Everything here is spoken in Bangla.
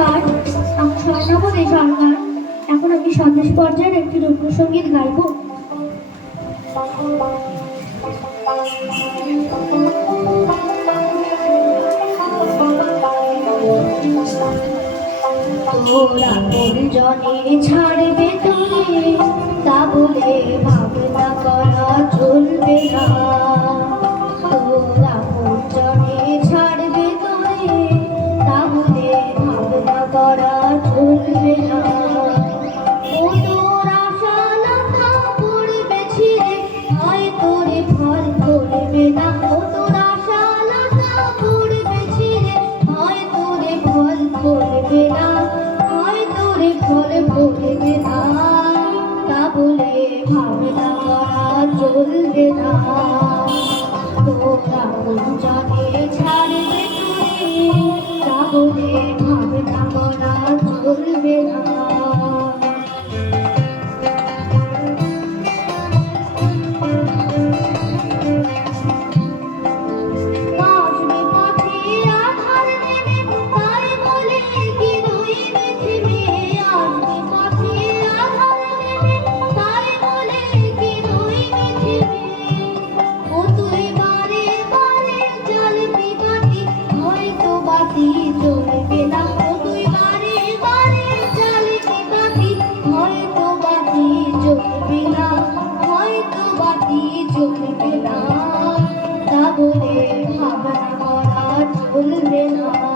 নমস্কার, আমি স্বর্ণাবতী সরকার। এখন আমি সন্দেশ পর্যায়ের একটি লোকসঙ্গীত গাইব। তোরা পরিজনের ছাড়বে তোরে, তা বলে ভাবনা করা চলবে না। তোরা পরিজনের ছাড়বে তোরে, তা বলে ভাবনা করা চলবে না। ও তোর আশা লতা পড়বে ছিঁড়ে, হয় তোরে ফল ফলবে না। ও তোর আশা লতা পড়বে ছিঁড়ে, হয় তোরে ফল ফলবে না। ফল ফলবে না, তা বলে ভাবনা করা চলবে না। তোরা পরিজনে ছাড়বে তোরে, তা বলে ভাবনা করা চলবে না। চলবে না, তা বলে ভাবনা করা চলবে না।